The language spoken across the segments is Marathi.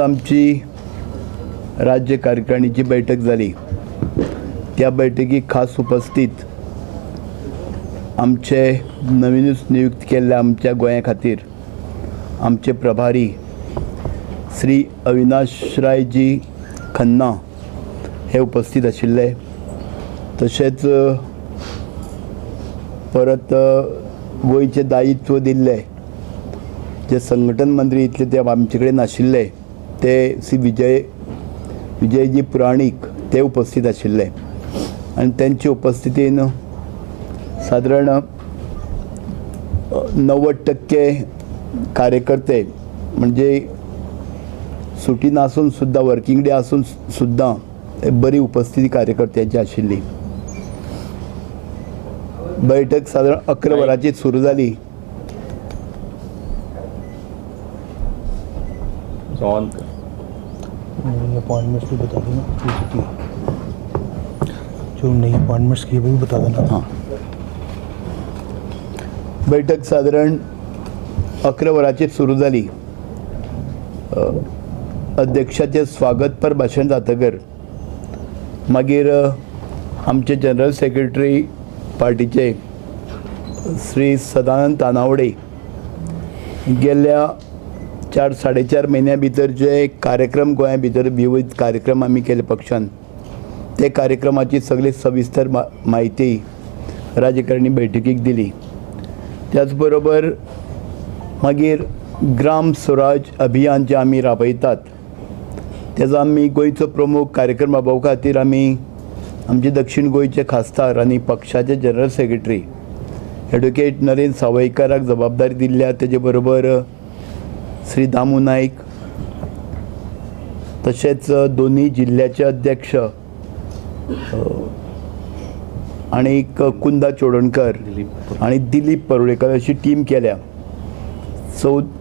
आमची राज्य कार्यकारिणीची बैठक झाली. त्या बैठकीक खास उपस्थित आमचे नवीनच नियुक्त केल्ल्या आमच्या गोंया खातीर आमचे प्रभारी श्री अविनाशरायजी खन्ना हे उपस्थित आशिल्ले. तशेंच परत गोंयचे दायित्व दिल्ले जे संघटन मंत्री इतले ते आमचे कडेन आशिल्ले ते श्री विजयजी पुराणीक ते उपस्थित आशिल्ले आनी त्यांच्या उपस्थितीन साधारण 90% कार्यकर्ते म्हणजे सुटी नासून सुद्धा वर्किंग डे आसून सुद्धा बरी उपस्थिती कार्यकर्त्यांची आशिल्ली. बैठक साधारण 11 वरांचेर सुरू जाली. अपॉइंटमेंट्स भी बता देना जो नई अपॉइंटमेंट्स की वो भी बता देना. हाँ, बैठक साधारण 11 वरांचेर सुरू जाली. अध्यक्षाचे स्वागतपर भाशण जातकर मागीर आमचे जनरल सेक्रेटरी पार्टीचे श्री सदानंद तानावडे गेल्या 4-4.5 म्हयन्या भितर जे कार्यक्रम गोंया भितर विविध कार्यक्रम आमी केले पक्षान ते कार्यक्रमाची सगळी सविस्तर म्हायती राज्यकारिणी बैठकीक दिली. त्याच बरोबर मागीर ग्राम स्वराज अभियान जे आमी राबयतात तेजो आमी गोंयचो प्रमुख कार्यक्रम राबोवपा खातीर आमी आमचे दक्षिण गोंयचे खासदार आनी पक्षाचे जनरल सेक्रेटरी एडवोकेट नरेंद्र सावयकाराक जबाबदारी दिल्ल्या. तेजे बरोबर श्री दामू नाईक तशेंच दोन्ही जिल्ह्याचे अध्यक्ष आणि कुंदा चोडणकर आणि दिलीप परुळेकर अशी टीम केल्या.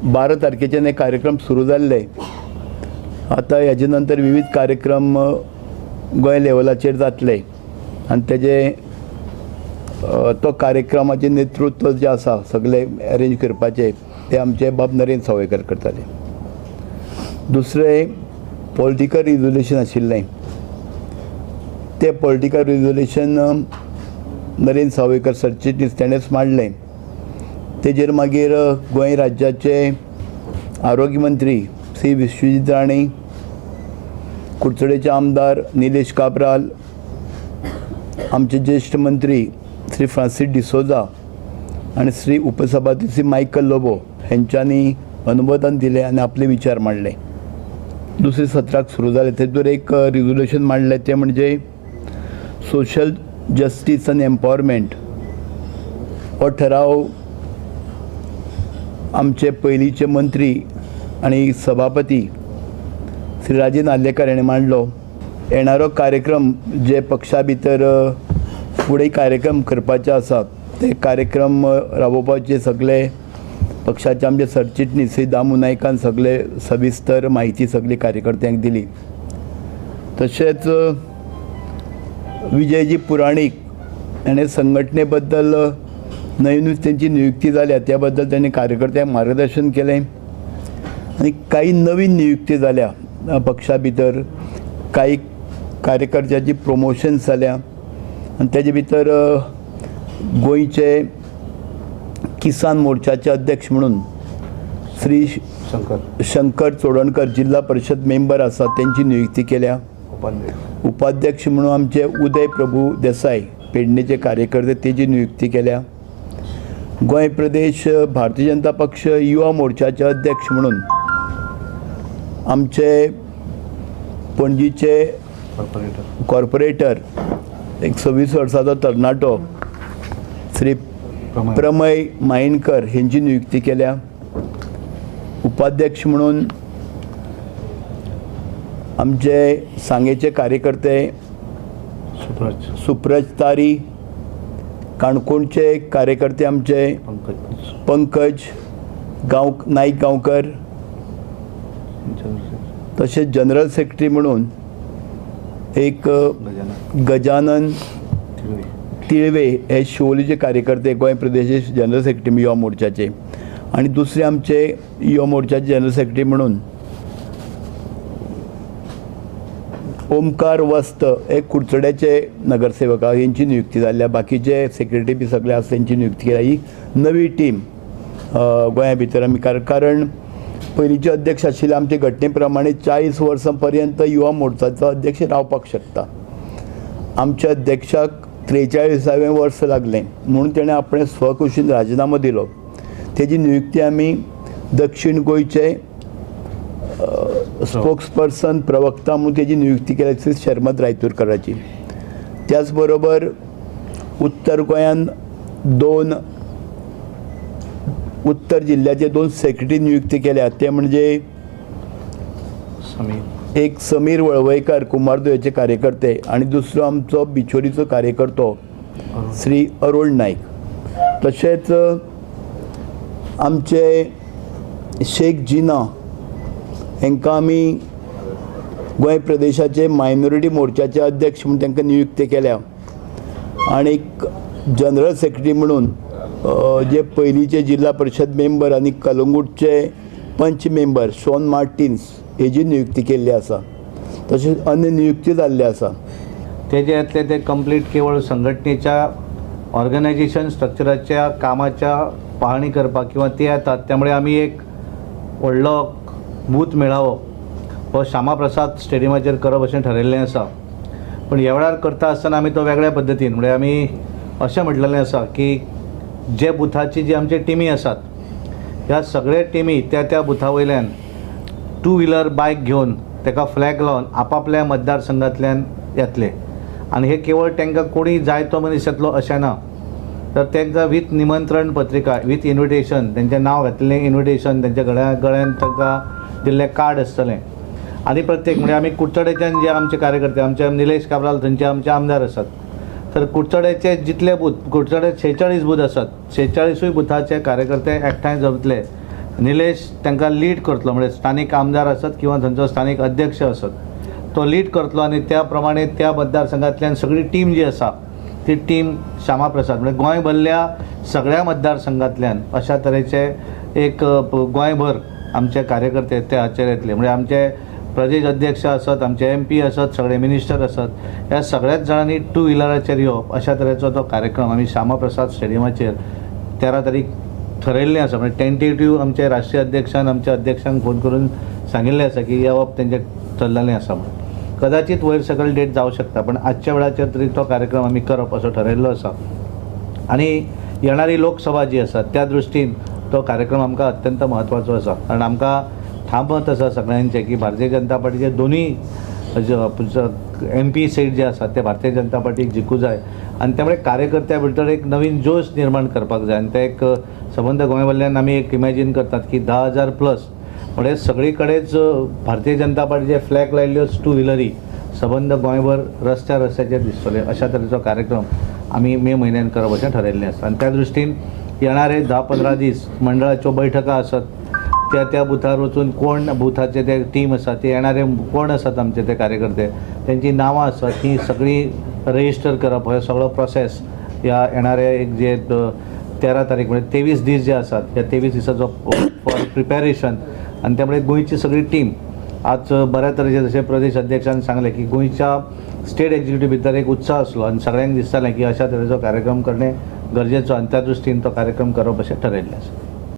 12 तारखेच्यान हे कार्यक्रम सुरू जाल्ले. आता हेजे नंतर विविध कार्यक्रम गोंय लेवलाचेर जातले आनी तेजे तो कार्यक्रमाचे नेतृत्व जे आसा सगळे अरेंज करपाचे ते आमचे बाब नरेंद्र सावयकर करताले. दुसरे पॉलिटिकल रिजोल्युशन आशिल्लें ते पॉलिटिकल रिजोल्युशन नरेंद्र सावयकर सरचिटणीस तेणेंच मांडलें. तेजेर मागीर गोंय राज्याचे आरोग्य मंत्री श्री विश्वजीत राणे, कुडचडेंचे आमदार निलेश काब्राल, आमचे ज्येष्ठ मंत्री श्री फ्रांसीस डिसोजा आणि श्री उपसभापती श्री मायकल लोबो हेंच्यांनी अनुमोदन दिले आणि आपले विचार मांडले. दुसरे सत्राक सुरू जाले. तेतूर एक रिजोल्युशन मांडले ते म्हणजे सोशल जस्टीस आनी एम्पावरमेंट हो ठराव आमचे पयलींचे मंत्री आणि सभापती श्री राजे नार्लेकर हेणें मांडलो. येणारो कार्यक्रम जे पक्षा भितर फुडें कार्यक्रम करपाचे आसात ते कार्यक्रम राबोवपाचे सगळे पक्षाचे आमचे सरचिटणीस श्री दामू नायकान सगळे सविस्तर म्हायती सगळी कार्यकर्त्यांक दिली. तशेंच विजयजी पुराणीक हेणें संघटने बद्दल नवीनच त्यांची नियुक्ती जाल्या त्या बद्दल त्यांनी कार्यकर्त्यांक मार्गदर्शन केलें आनी काही नवीन नियुक्ती जाल्या पक्षा भितर. काही कार्यकर्त्याची प्रमोशन्स जाल्या आनी तेजे भितर गोंयचे किसान मोर्चाचे अध्यक्ष म्हणून श्री शंकर चोडणकर जिल्हा परिषद मेंबर आसा त्यांची नियुक्ती केल्या. उपाध्यक्ष म्हणून आमचे उदय प्रभू देसाई पेडणेचे कार्यकर्ते तेजी नियुक्ती केल्या. गोंय प्रदेश भारतीय जनता पक्ष युवा मोर्चाचे अध्यक्ष म्हणून आमचे पणजीचे कॉर्पोरेटर एक 26 वर्साचो तरणाटो श्री प्रमय मायणकर हेंची नियुक्ती केल्या. उपाध्यक्ष म्हणून आमचे सांगेचे कार्यकर्ते सुप्रज तारी, काणकोणचे कार्यकर्ते आमचे पंकज नाईक गांवकर, तसेच जनरल सेक्रेटरी म्हणून एक गजानन तिळवे हे शिवोलीचे कार्यकर्ते गोंय प्रदेश जनरल सेक्रेटरी युवा मोर्चाचे, आणि दुसरे आमचे युवा मोर्चाचे जनरल सेक्रेटरी म्हणून ओमकार वस्त हे कुडचड्याचे नगरसेवक आहा, यांची नियुक्ती जाल्ल्या. बाकीचे सेक्रेटरी बी सगळे आसा त्यांची नियुक्ती केल्या. ही नवी टीम गोंया भितर आमी कारण पयलींचे अध्यक्ष आशिल्ले आमचे घटने प्रमाणे 40 वर्सां पर्यंत युवा मोर्चाचो अध्यक्ष रावपाक शकता. आमच्या अध्यक्षाक 43वें वर्स लागलें म्हणून तेणें आपणे स्वखुशीन राजिनामो दिलो. तेजी नियुक्ती आमी दक्षिण गोंयचे स्पोक्सपर्सन प्रवक्ता म्हणून तेजी नियुक्ती केल्या श्री शर्मद रायतुरकराची. त्याच बरोबर उत्तर गोंयान उत्तर जिल्ह्याचे 2 सेक्रेटरी नियुक्ती केल्या. ते म्हणजे एक समीर वळवयकर कुमारदुयेचे कार्यकर्ते आणि दुसरो आमचो बिचोरीचो कार्यकर्तो श्री अरुण नाईक. तशेंच आमचे शेख जिना हांकां आमी गोंय प्रदेशाचे मायनॉरिटी मोर्चाचे अध्यक्ष म्हणून तांकां नियुक्ती केल्या. आणि जनरल सेक्रेटरी म्हणून जे पयलींचे जिल्हा परिशद मेंबर आनी कलंगूटचे पंच मेंबर शॉन मार्टिन्स हेजी नियुक्ती केल्ली आसा. तशेंच अन्य नियुक्ती जाल्ली आसा. जे येतले ते कंप्लीट केवळ संघटनेच्या ऑर्गनायझेशन स्ट्रक्चराच्या कामाच्या पाहणी करपाक किंवा ते येतात. त्यामुळे आमी एक व्हडलो बूथ मेळावो हो श्यामाप्रसाद स्टेडियमाचेर करप अशें ठरयल्लें आसा. पण ह्या वेळार करता आसतना आमी तो वेगळ्या पद्दतीन म्हणजे आमी अशें म्हटलेलें आसा की जे बुथाची जी आमचे टिमी आसात ह्या सगळे टिमी त्या बुथा वयल्यान 2 व्हिलर बायक घेवन ताका फ्लॅग लावन आपापल्या मतदारसंघांतल्यान येतले. आनी हे केवळ तांकां कोणी जाय तो मनीस येतलो अशें ना, तर तांकां वीथ निमंत्रण पत्रिका वीथ इन्विटेशन तेंचें नांव घातलेलें इन्विटेशन तेंच्या गळ्यान तांकां दिल्लें कार्ड आसतलें. आनी प्रत्येक म्हणजे आमी कुडचड्याच्यान जे आमचे कार्यकर्ते आमचे निलेश काब्राल थंयचे आमचे आमदार आसात. तर कुडचड्याचे जितले बूथ कुडचड्यात 46 बूथ आसात 46 बुथाचे कार्यकर्ते एकठांय जमतले. निलेश तांकां लीड करतलो म्हणजे स्थानीक आमदार आसत किंवा थंयचो स्थानीक अध्यक्ष आसत तो लीड करतलो. आनी त्या प्रमाणे त्या मतदारसंघांतल्यान सगळी टीम जी आसा ती टीम श्यामाप्रसाद म्हणजे गोंयभरल्या सगळ्या मतदारसंघांतल्यान अशा तरेचे एक गोंयभर आमचे कार्यकर्ते ते हाचेर येतले. म्हणजे आमचे प्रदेश अध्यक्ष आसत आमचे MP आसत सगळे मिनिस्टर आसत ह्या सगळ्याच जाणांनी 2 व्हिलराचेर येवप अशा तरेचो तो कार्यक्रम आमी श्यामाप्रसाद स्टेडियमाचेर 13 तारीख ठरयल्लें आसा. म्हणजे टेंटेटिव्ह आमचे राष्ट्रीय अध्यक्षान आमच्या अध्यक्षांक फोन करून सांगिल्लें आसा की येवप तेंचें थरलेलें आसा म्हणून. कदाचित वयर सकयल डेट जावं शकता पण आजच्या वेळाचेर तरी तो कार्यक्रम आमी करप असो ठरयल्लो आसा. आनी येणारी लोकसभा जी आसा त्या दृश्टीन तो कार्यक्रम आमकां अत्यंत म्हत्वाचो आसा. कारण आमकां ठाम मत आसा सगळ्यांचें की भारतीय जनता पार्टीचे दोनूय MP सीट जे आसात ते भारतीय जनता पार्टीक जिखूं जाय. आनी त्यामुळे कार्यकर्त्या भितर एक नवीन जोश निर्माण करपाक जाय. आनी ते एक संबंद गोंयभरल्यान आमी एक इमॅजिन करतात की 10,000+ म्हणजे सगळी कडेच भारतीय जनता पार्टीचे फ्लॅग लायल्ल्यो 2 व्हिलरी संबंद गोंयभर रस्त्याचेर दिसतले अशा तरेचो कार्यक्रम आमी मे म्हयन्यान करप अशें ठरयल्लें आसा. आनी त्या दृश्टीन येणारे 10-15 दीस मंडळाच्यो बैठका आसत त्या बुथार वचून कोण बुथाचे ते टीम आसा ते येणारे कोण आसात आमचे ते कार्यकर्ते त्यांची नांवां आसात ती सगळी रजिस्टर करप हो सगळो प्रोसेस ह्या येणारे एक जे 13 तारीख म्हणजे 23 दीस जे आसात ह्या 23 दिसाचो फॉर प्रिपॅरेशन. आनी त्यामुळे गोंयची सगळी टीम आज बऱ्या तरेचे जशें प्रदेश अध्यक्षान सांगलें की गोंयच्या स्टेट एक्झिक्युटीव भितर एक उत्साह आसलो आनी सगळ्यांक दिसतालें की अशा तरेचो कार्यक्रम करणे गरजेचो आनी त्या दृश्टीन तो कार्यक्रम करप अशें ठरयल्लें आसा.